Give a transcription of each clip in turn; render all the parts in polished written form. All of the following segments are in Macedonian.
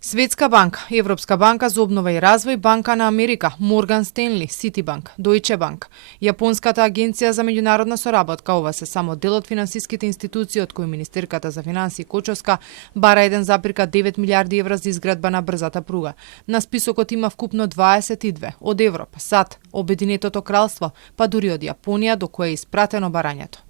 Светска банка, Европска банка за обнова и развој, Банка на Америка, Морган Стенли, Ситибанк, Дојче банк, Јапонската агенција за меѓународна соработка, ова се само дел од финансиските институции од кои Министерката за финансии Кочовска бара 1,9 милиарди евра за изградба на брзата пруга. На списокот има вкупно 22 од Европа, САД, Обединетото кралство, па дури од Јапонија до која е испратено барањето.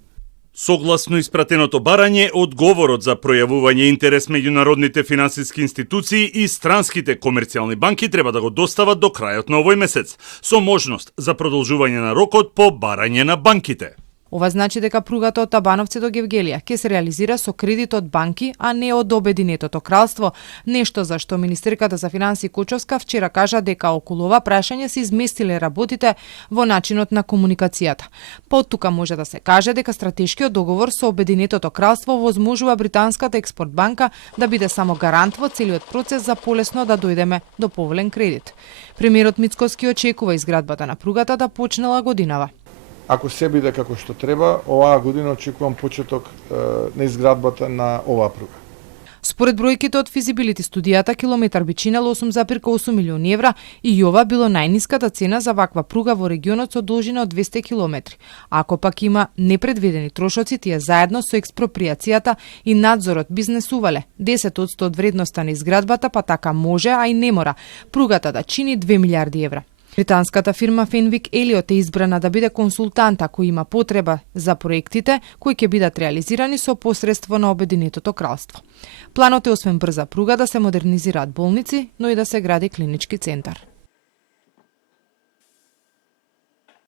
Согласно испратеното барање, одговорот за пројавување интерес меѓународните финансиски институции и странските комерцијални банки треба да го достават до крајот на овој месец, со можност за продолжување на рокот по барање на банките. Ова значи дека пругата од Табановци до Гевгелија ќе се реализира со кредит од банки, а не од Обединетото кралство, нешто за што Министерката за финансии Кочовска вчера кажа дека околу ова прашање се изместиле работите во начинот на комуникацијата. Поттука може да се каже дека стратешкиот договор со Обединетото кралство возможува британската експорт банка да биде само гарант во целиот процес за полесно да дојдеме до поволен кредит. Премиерот Мицкоски очекува изградбата на пругата да почнела годинава. Ако се биде како што треба, оваа година очекувам почеток на изградбата на оваа пруга. Според бројките од физибилити студијата, километар би чинел 8,8 милиони евра и ова било најниската цена за ваква пруга во регионот со должина од 200 километри. Ако пак има непредвидени трошоци, тие заедно со експроприацијата и надзорот бизнесувале 10% од вредноста на изградбата, па така може, а и не мора, пругата да чини 2 милиарди евра. Британската фирма Фенвик Елиот е избрана да биде консултант ако има потреба за проектите кои ќе бидат реализирани со посредство на Обединетото кралство. Планот е освен брза пруга да се модернизираат болници, но и да се гради клинички центар.